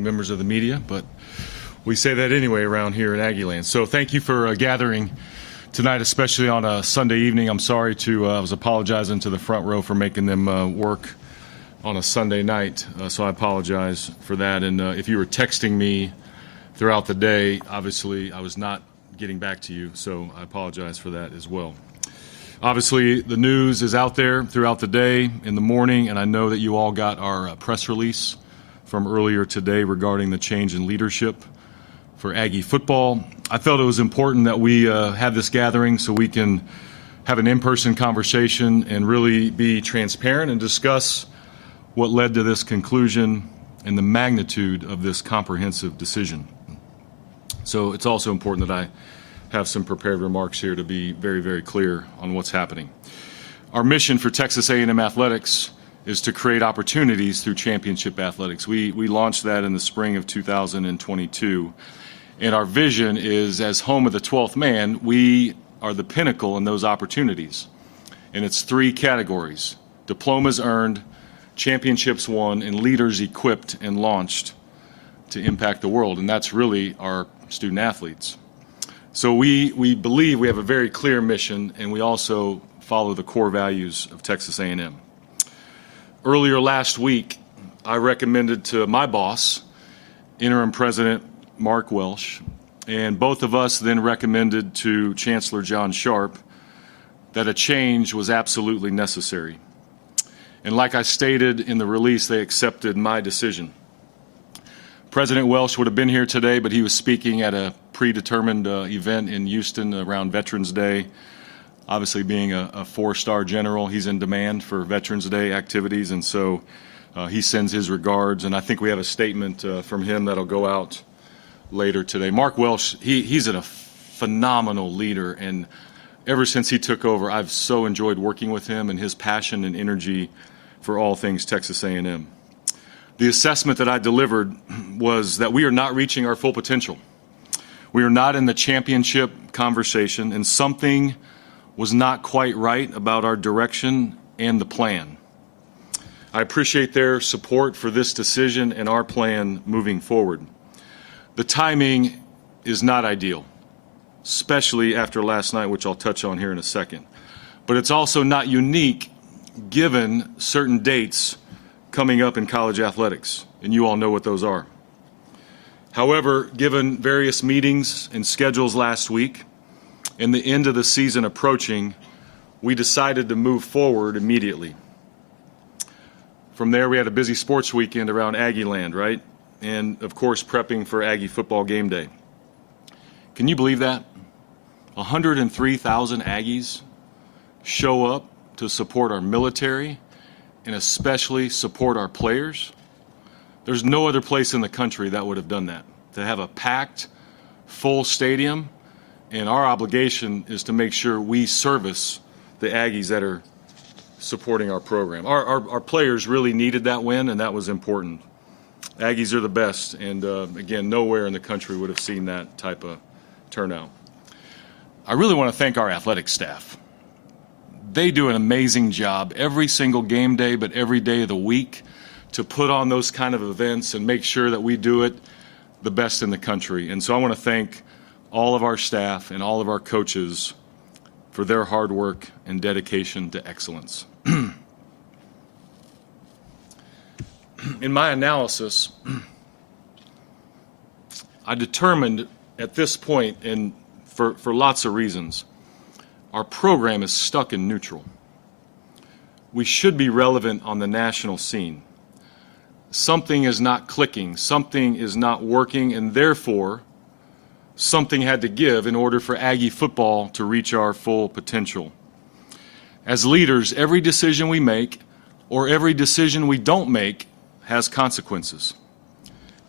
Members of the media, but we say that anyway around here in Aggieland. So thank you for gathering tonight, especially on a Sunday evening. I'm sorry I was apologizing to the front row for making them work on a Sunday night, so I apologize for that. And if you were texting me throughout the day, obviously I was not getting back to you, so I apologize for that as well. Obviously, the news is out there throughout the day, in the morning, and I know that you all got our press release from earlier today regarding the change in leadership for Aggie football. I felt it was important that we have this gathering so we can have an in-person conversation and really be transparent and discuss what led to this conclusion and the magnitude of this comprehensive decision. So it's also important that I have some prepared remarks here to be very, very clear on what's happening. Our mission for Texas A&M Athletics is to create opportunities through championship athletics. We launched that in the spring of 2022. And our vision is, as home of the 12th man, we are the pinnacle in those opportunities. And it's three categories: diplomas earned, championships won, and leaders equipped and launched to impact the world. And that's really our student athletes. So we believe we have a very clear mission, and we also follow the core values of Texas A&M. Earlier last week, I recommended to my boss, interim president Mark Welsh, and both of us then recommended to Chancellor John Sharp that a change was absolutely necessary. And like I stated in the release, they accepted my decision. President Welsh would have been here today, but he was speaking at a predetermined event in Houston around Veterans Day. Obviously, being a four-star general, he's in demand for Veterans Day activities, and so he sends his regards. And I think we have a statement from him that'll go out later today. Mark Welsh, he's a phenomenal leader, and ever since he took over, I've so enjoyed working with him and his passion and energy for all things Texas A&M. The assessment that I delivered was that we are not reaching our full potential. We are not in the championship conversation, and something was not quite right about our direction and the plan. I appreciate their support for this decision and our plan moving forward. The timing is not ideal, especially after last night, which I'll touch on here in a second. But it's also not unique given certain dates coming up in college athletics, and you all know what those are. However, given various meetings and schedules last week, and the end of the season approaching, we decided to move forward immediately. From there, we had a busy sports weekend around Aggieland, right? And, of course, prepping for Aggie football game day. Can you believe that? 103,000 Aggies show up to support our military and especially support our players. There's no other place in the country that would have done that, to have a packed, full stadium. And our obligation is to make sure we service the Aggies that are supporting our program. Our players really needed that win, and that was important. Aggies are the best, and again, nowhere in the country would have seen that type of turnout. I really want to thank our athletic staff. They do an amazing job every single game day, but every day of the week, to put on those kind of events and make sure that we do it the best in the country. And so I want to thank all of our staff and all of our coaches for their hard work and dedication to excellence. In my analysis, I determined at this point, and for lots of reasons, our program is stuck in neutral. We should be relevant on the national scene. Something is not clicking, something is not working, and therefore, something had to give in order for Aggie football to reach our full potential. As leaders, every decision we make or every decision we don't make has consequences.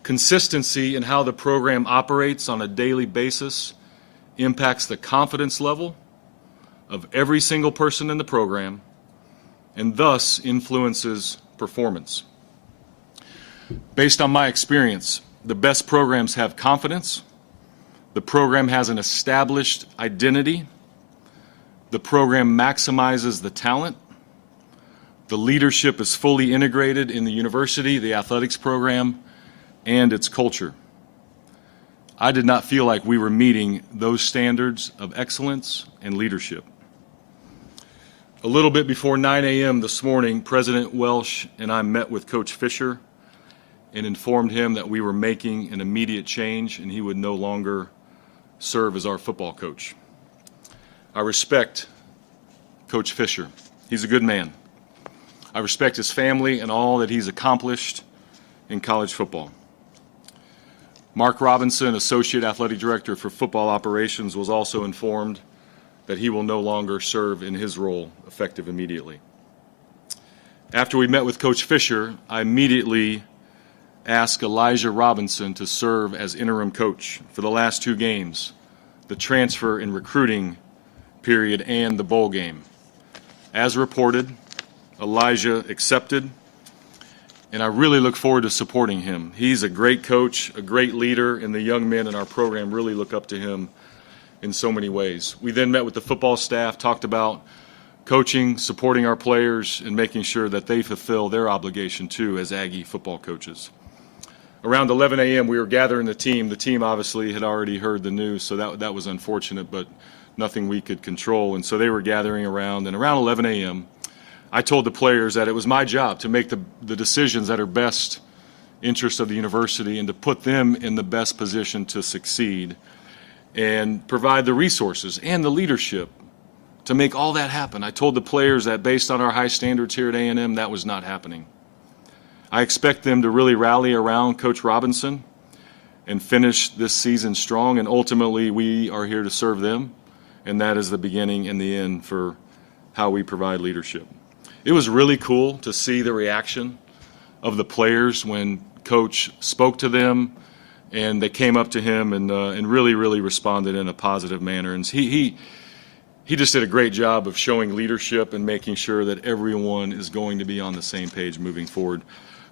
Consistency in how the program operates on a daily basis impacts the confidence level of every single person in the program and thus influences performance. Based on my experience, the best programs have confidence. The program has an established identity. The program maximizes the talent. The leadership is fully integrated in the university, the athletics program, and its culture. I did not feel like we were meeting those standards of excellence and leadership. A little bit before 9 a.m. this morning, President Welsh and I met with Coach Fisher and informed him that we were making an immediate change and he would no longer serve as our football coach. I respect Coach Fisher. He's a good man. I respect his family and all that he's accomplished in college football. Mark Robinson, Associate Athletic Director for Football Operations, was also informed that he will no longer serve in his role, effective immediately. After we met with Coach Fisher, I immediately asked Elijah Robinson to serve as interim coach for the last 2 games, the transfer and recruiting period, and the bowl game. As reported, Elijah accepted, and I really look forward to supporting him. He's a great coach, a great leader, and the young men in our program really look up to him in so many ways. We then met with the football staff, talked about coaching, supporting our players, and making sure that they fulfill their obligation too as Aggie football coaches. Around 11 a.m. we were gathering the team. The team obviously had already heard the news, so that was unfortunate, but nothing we could control. And so they were gathering around, and around 11 a.m. I told the players that it was my job to make the decisions that are best interest of the university and to put them in the best position to succeed and provide the resources and the leadership to make all that happen. I told the players that based on our high standards here at A&M, that was not happening. I expect them to really rally around Coach Robinson and finish this season strong, and ultimately we are here to serve them, and that is the beginning and the end for how we provide leadership. It was really cool to see the reaction of the players when Coach spoke to them, and they came up to him and really, really responded in a positive manner. And he just did a great job of showing leadership and making sure that everyone is going to be on the same page moving forward.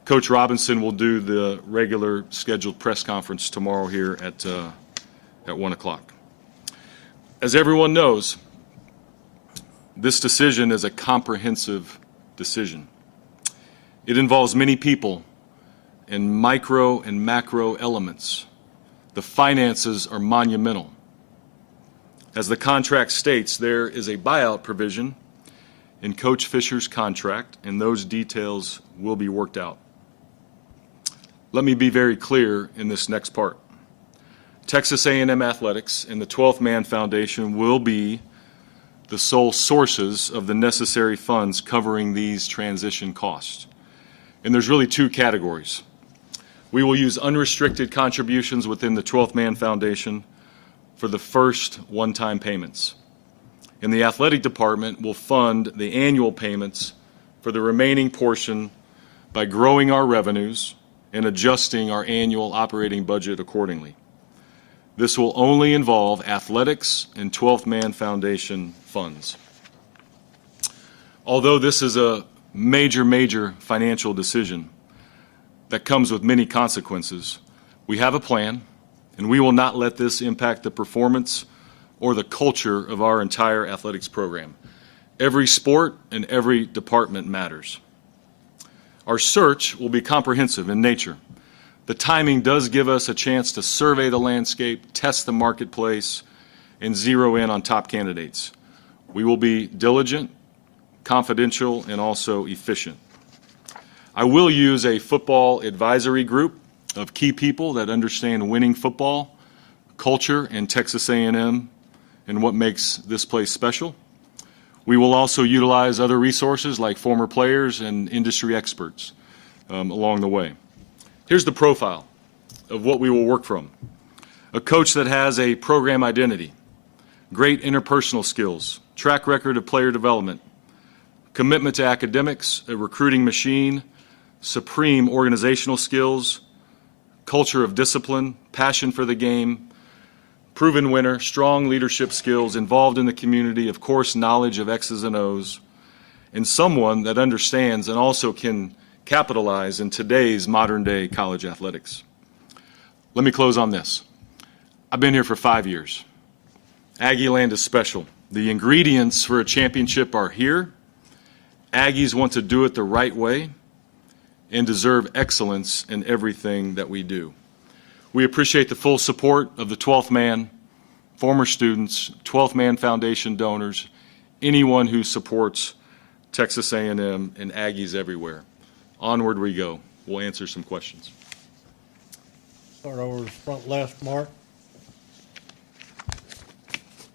Coach Robinson will do the regular scheduled press conference tomorrow here at 1 o'clock. As everyone knows, this decision is a comprehensive decision. It involves many people and micro and macro elements. The finances are monumental. As the contract states, there is a buyout provision in Coach Fisher's contract, and those details will be worked out. Let me be very clear in this next part. Texas A&M Athletics and the 12th Man Foundation will be the sole sources of the necessary funds covering these transition costs. And there's really 2 categories. We will use unrestricted contributions within the 12th Man Foundation for the first one-time payments. And the athletic department will fund the annual payments for the remaining portion by growing our revenues and adjusting our annual operating budget accordingly. This will only involve athletics and 12th Man Foundation funds. Although this is a major financial decision that comes with many consequences, we have a plan, and we will not let this impact the performance or the culture of our entire athletics program. Every sport and every department matters. Our search will be comprehensive in nature. The timing does give us a chance to survey the landscape, test the marketplace, and zero in on top candidates. We will be diligent, confidential, and also efficient. I will use a football advisory group of key people that understand winning football, culture, and Texas A&M, and what makes this place special. We will also utilize other resources like former players and industry experts along the way. Here's the profile of what we will work from. A coach that has a program identity, great interpersonal skills, track record of player development, commitment to academics, a recruiting machine, supreme organizational skills, culture of discipline, passion for the game, proven winner, strong leadership skills, involved in the community, of course, knowledge of X's and O's, and someone that understands and also can capitalize in today's modern-day college athletics. Let me close on this. I've been here for 5 years. Aggieland is special. The ingredients for a championship are here. Aggies want to do it the right way, and deserve excellence in everything that we do. We appreciate the full support of the 12th Man, former students, 12th Man Foundation donors, anyone who supports Texas A&M and Aggies everywhere. Onward we go. We'll answer some questions. Start over front left, Mark.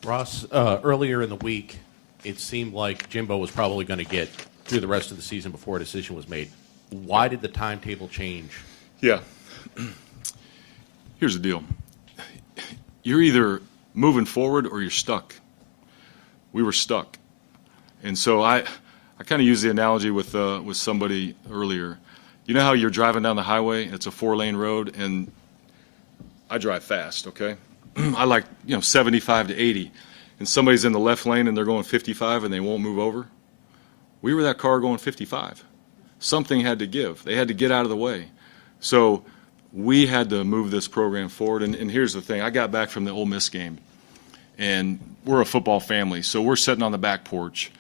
Ross, earlier in the week, it seemed like Jimbo was probably going to get through the rest of the season before a decision was made. Why did the timetable change? Yeah. Here's the deal. You're either moving forward or you're stuck. We were stuck. And so I kind of used the analogy with somebody earlier. You know how you're driving down the highway, it's a 4-lane road, and I drive fast, okay? I like, 75 to 80, and somebody's in the left lane and they're going 55 and they won't move over. We were that car going 55. Something had to give. They had to get out of the way. So we had to move this program forward. And here's the thing. I got back from the Ole Miss game, and we're a football family, so we're sitting on the back porch,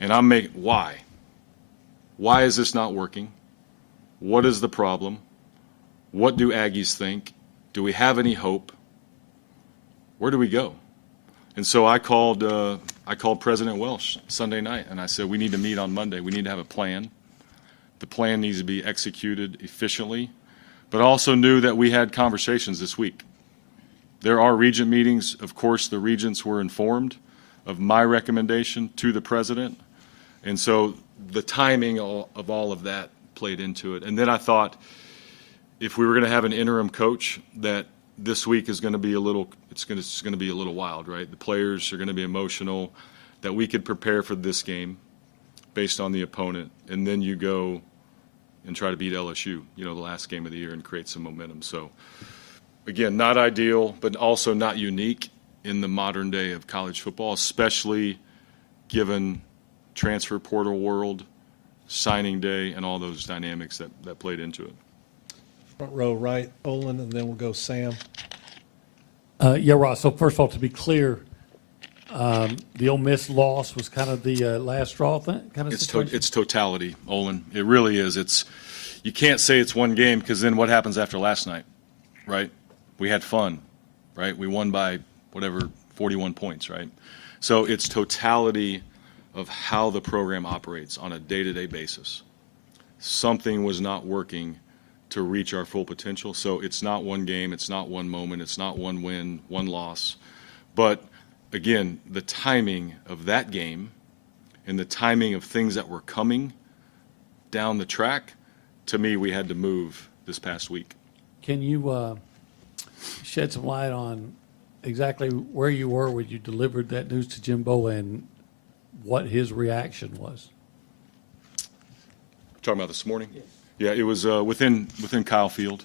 and why? Why is this not working? What is the problem? What do Aggies think? Do we have any hope? Where do we go? And so I called President Welsh Sunday night, and I said, we need to meet on Monday. We need to have a plan. The plan needs to be executed efficiently, but I also knew that we had conversations this week. There are regent meetings. Of course, the regents were informed of my recommendation to the president, and so the timing of all of that played into it. And then I thought, if we were going to have an interim coach, that this week is going to be it's going to be a little wild, right? The players are going to be emotional, that we could prepare for this game based on the opponent, and then you go and try to beat LSU, the last game of the year, and create some momentum. So again, not ideal, but also not unique in the modern day of college football, especially given transfer portal world, signing day, and all those dynamics that played into it. Front row right, Olin, and then we'll go Sam. Yeah, Ross. So first of all, to be clear, the Ole Miss loss was kind of the last straw thing, kind of situation? It's totality, Olin. It really is. You can't say it's one game, because then what happens after last night, right? We had fun, right? We won by, 41 points, right? So it's totality of how the program operates on a day-to-day basis. Something was not working to reach our full potential. So it's not one game, it's not one moment, it's not one win, one loss. But again, the timing of that game and the timing of things that were coming down the track, to me, we had to move this past week. Can you shed some light on exactly where you were when you delivered that news to Jimbo and what his reaction was? Talking about this morning? Yes. Yeah, it was within Kyle Field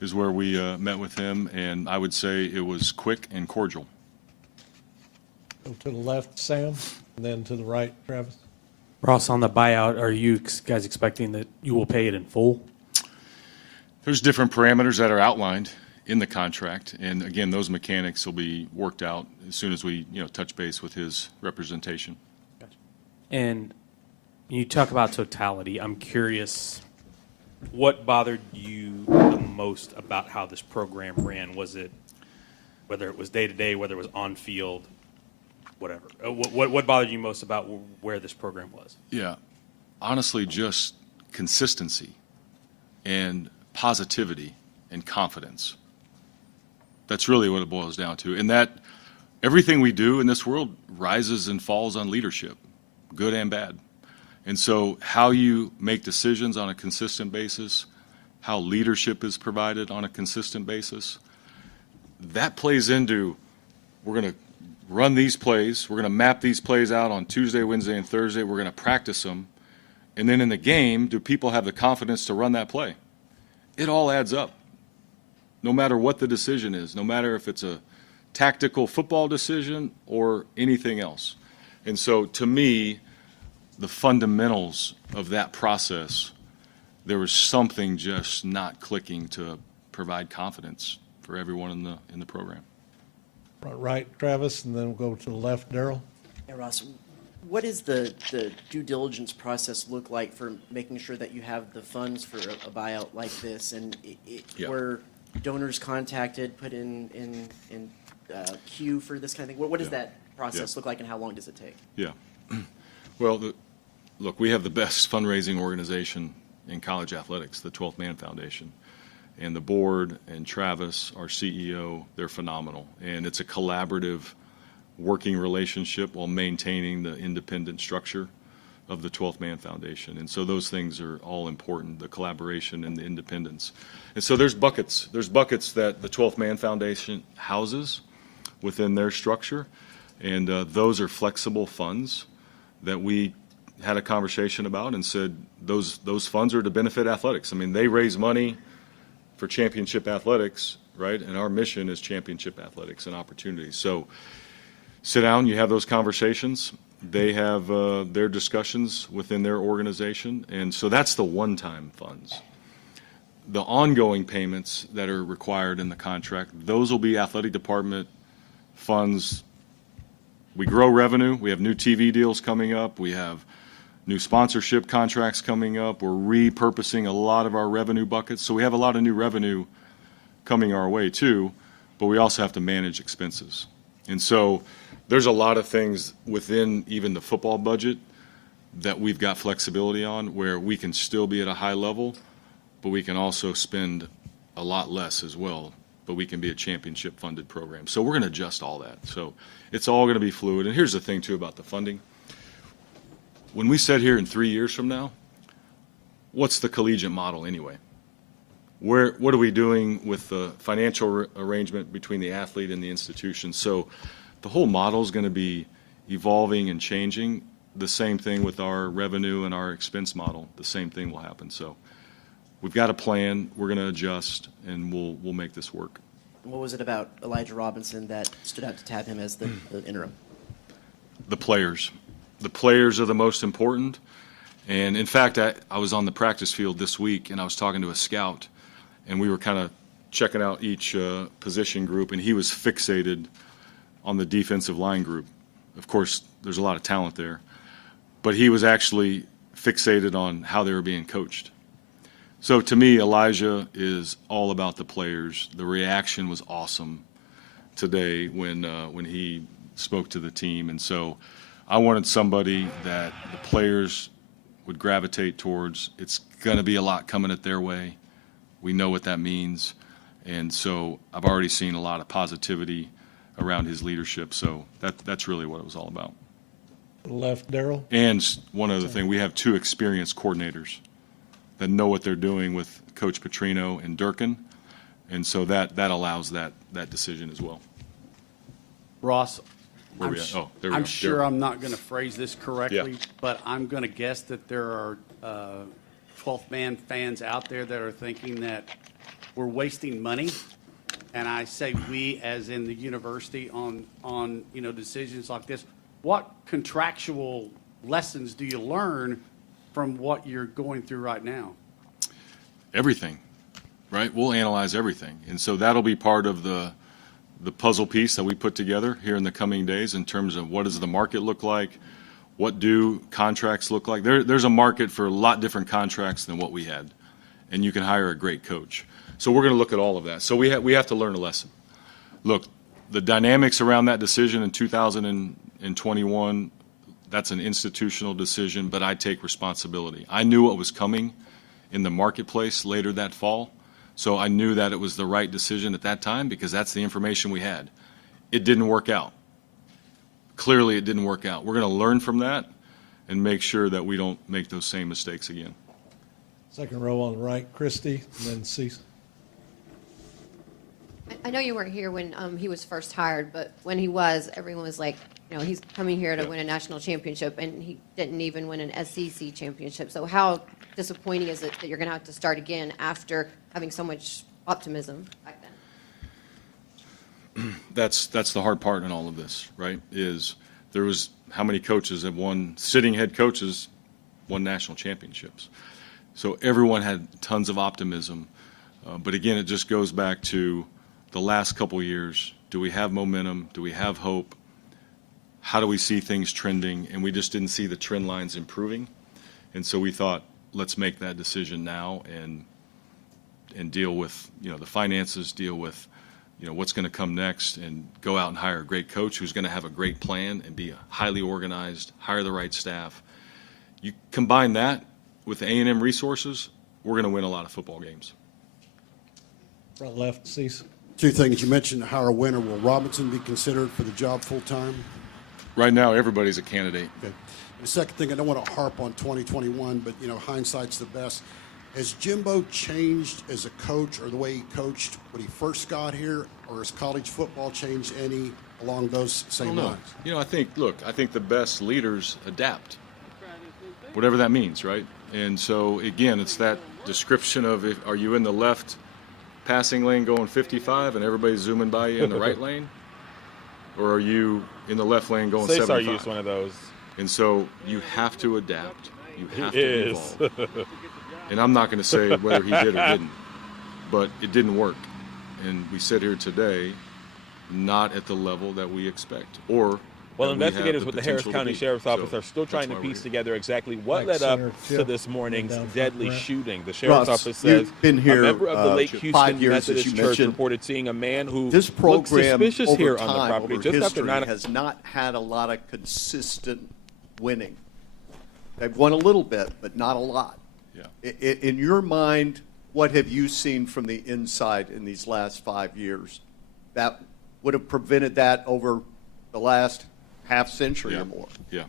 is where we met with him, and I would say it was quick and cordial. Go to the left, Sam, and then to the right, Travis. Ross, on the buyout, are you guys expecting that you will pay it in full? There's different parameters that are outlined in the contract, and again, those mechanics will be worked out as soon as we touch base with his representation. Gotcha. And you talk about totality. I'm curious, what bothered you the most about how this program ran? Was it whether it was day-to-day, whether it was on-field, whatever? What bothered you most about where this program was? Yeah, honestly, just consistency and positivity and confidence. That's really what it boils down to. And that everything we do in this world rises and falls on leadership, good and bad. And so how you make decisions on a consistent basis, how leadership is provided on a consistent basis, that plays into, we're going to run these plays, we're going to map these plays out on Tuesday, Wednesday, and Thursday, we're going to practice them, and then in the game, do people have the confidence to run that play? It all adds up, no matter what the decision is, no matter if it's a tactical football decision or anything else. And so to me, the fundamentals of that process, there was something just not clicking to provide confidence for everyone in the program. Front right, Travis, and then we'll go to the left, Daryl. Hey, Ross, What is the due diligence process look like for making sure that you have the funds for a buyout like this? And Yeah. were donors contacted, put in queue for this kind of thing? What does Yeah. that process Yeah. look like, and how long does it take? Yeah. Well, look, we have the best fundraising organization in college athletics, the 12th Man Foundation. And the board and Travis, our CEO, they're phenomenal. And it's a collaborative working relationship while maintaining the independent structure of the 12th Man Foundation. And so those things are all important, the collaboration and the independence. And so there's buckets. There's buckets that the 12th Man Foundation houses within their structure. And those are flexible funds that we had a conversation about and said those funds are to benefit athletics. I mean, they raise money for championship athletics, right? And our mission is championship athletics and opportunities. So sit down, you have those conversations. They have their discussions within their organization. And so that's the one-time funds. The ongoing payments that are required in the contract, those will be athletic department funds. We grow revenue. We have new TV deals coming up. We have new sponsorship contracts coming up. We're repurposing a lot of our revenue buckets. So we have a lot of new revenue coming our way too, but we also have to manage expenses. And so there's a lot of things within even the football budget that we've got flexibility on where we can still be at a high level, but we can also spend a lot less as well, but we can be a championship funded program. So we're going to adjust all that. So it's all going to be fluid. And here's the thing too about the funding. When we sit here in 3 years from now, what's the collegiate model anyway? What are we doing with the financial arrangement between the athlete and the institution? So the whole model is going to be evolving and changing. The same thing with our revenue and our expense model. The same thing will happen. So we've got a plan. We're going to adjust, and we'll make this work. What was it about Elijah Robinson that stood out to tap him as the interim? The players. The players are the most important. And in fact, I was on the practice field this week, and I was talking to a scout, and we were kind of checking out each position group, and he was fixated on the defensive line group. Of course, there's a lot of talent there, but he was actually fixated on how they were being coached. So to me, Elijah is all about the players. The reaction was awesome today when he spoke to the team, and so I wanted somebody that the players would gravitate towards. It's going to be a lot coming at their way. We know what that means. And so I've already seen a lot of positivity around his leadership. So that's really what it was all about. Left, Daryl. And one other thing, we have 2 experienced coordinators that know what they're doing with Coach Petrino and Durkin. And so that allows that decision as well. Ross, Where I'm, we at? sh- Oh, there we I'm go. sure Daryl. I'm not going to phrase this correctly, Yeah. but I'm going to guess that there are 12th Man fans out there that are thinking that we're wasting money. And I say we, as in the university, on decisions like this. What contractual lessons do you learn from what you're going through right now? Everything, right? We'll analyze everything. And so that'll be part of the puzzle piece that we put together here in the coming days in terms of what does the market look like, what do contracts look like. There's a market for a lot different contracts than what we had, and you can hire a great coach. So we're going to look at all of that. So we have to learn a lesson. Look, the dynamics around that decision in 2021, that's an institutional decision, but I take responsibility. I knew what was coming in the marketplace later that fall. So I knew that it was the right decision at that time because that's the information we had. It didn't work out. Clearly, it didn't work out. We're going to learn from that and make sure that we don't make those same mistakes again. Second row on the right, Christie, and then Cease. I know you weren't here when he was first hired, but when he was, everyone was like, he's coming here to win a national championship, and he didn't even win an SEC championship. So how disappointing is it that you're going to have to start again after having so much optimism back then? That's the hard part in all of this, right? Is there was how many coaches have won, sitting head coaches won national championships. So everyone had tons of optimism. But again, it just goes back to the last couple years. Do we have momentum? Do we have hope? how do we see things trending? And we just didn't see the trend lines improving. And so we thought, let's make that decision now and deal with, the finances, deal with, what's going to come next, and go out and hire a great coach who's going to have a great plan and be highly organized, hire the right staff. You combine that with the A&M resources, we're going to win a lot of football games. Front left, Cease. Two things. You mentioned hire a winner. Will Robinson be considered for the job full-time? Right now, everybody's a candidate. Okay. The second thing, I don't want to harp on 2021, but, hindsight's the best. Has Jimbo changed as a coach or the way he coached when he first got here, or has college football changed any along those same lines? I think the best leaders adapt, whatever that means, right? And so, again, it's that description of are you in the left passing lane going 55 and everybody's zooming by you in the right lane? Or are you in the left lane going 75? Used one of those. And so you have to adapt. You have to evolve. And I'm not going to say whether he did or didn't, but it didn't work. And we sit here today not at the level that we expect. Well, investigators with the Harris County Sheriff's Office are still trying to piece together exactly what led up to this morning's deadly shooting. The Sheriff's Office says been here, a member of the Lake Houston 5 years, Methodist Church reported seeing a man who this looked program suspicious over here time, on the property over just after history, 9 has not had a lot of consistent winning. They've won a little bit, but not a lot. Yeah. In your mind, what have you seen from the inside in these last 5 years that would have prevented that over the last half century or more? Yeah.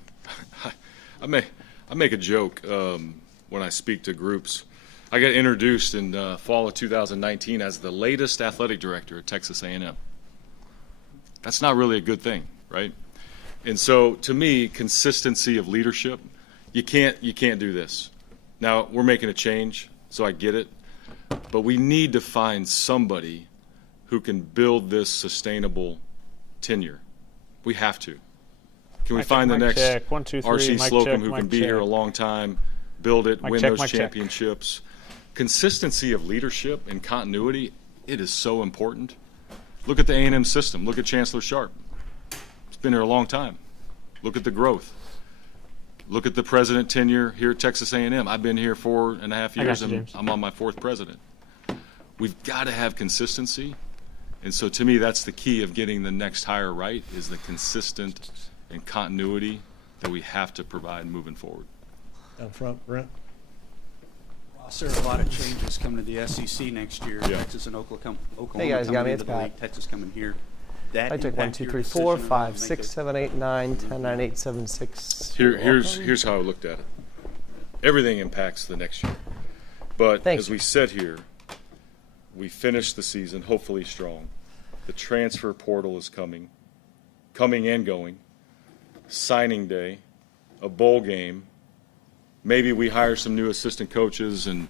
I make a joke when I speak to groups. I got introduced in fall of 2019 as the latest athletic director at Texas A&M. That's not really a good thing, right? And so, to me, consistency of leadership, you can't do this. Now, we're making a change, so I get it. But we need to find somebody who can build this sustainable tenure. We have to. Can we find the next R.C. Slocum who can be here a long time, build it, win those championships? Consistency of leadership and continuity, it is so important. Look at the A&M system. Look at Chancellor Sharp. It's been here a long time. Look at the growth. Look at the president tenure here at Texas A&M. I've been here 4.5 years, and I'm on my 4th president. We've got to have consistency. And so to me, that's the key of getting the next hire right, is the consistent and continuity that we have to provide moving forward. Down front, Brent. Ross, there are a lot of changes coming to the SEC next year. Yeah. Texas and Oklahoma Hey guys, coming got me. into It's the Pat. league, Texas coming here. That I took 1, impact 2, your 3, decision 4, on how to 5, make 6, it? 7, 8, 9, 10, 9, 8, 7, 6. Here's how I looked at it. Everything impacts the next year. But Thanks. as we sit here, we finish the season hopefully strong. The transfer portal is coming and going. Signing day, a bowl game. Maybe we hire some new assistant coaches and,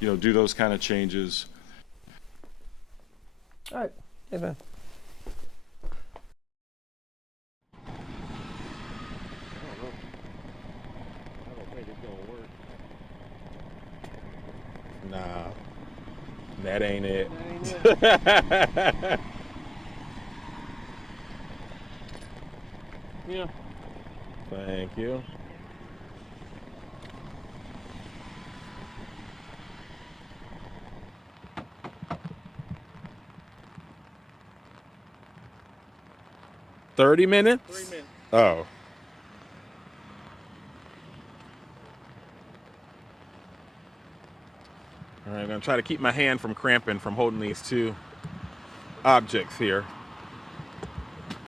do those kind of changes. All right. Hey, man. Nah, that ain't it. Yeah. Thank you. $30? 3 minutes. Oh. All right, I'm going to try to keep my hand from cramping from holding these two objects here.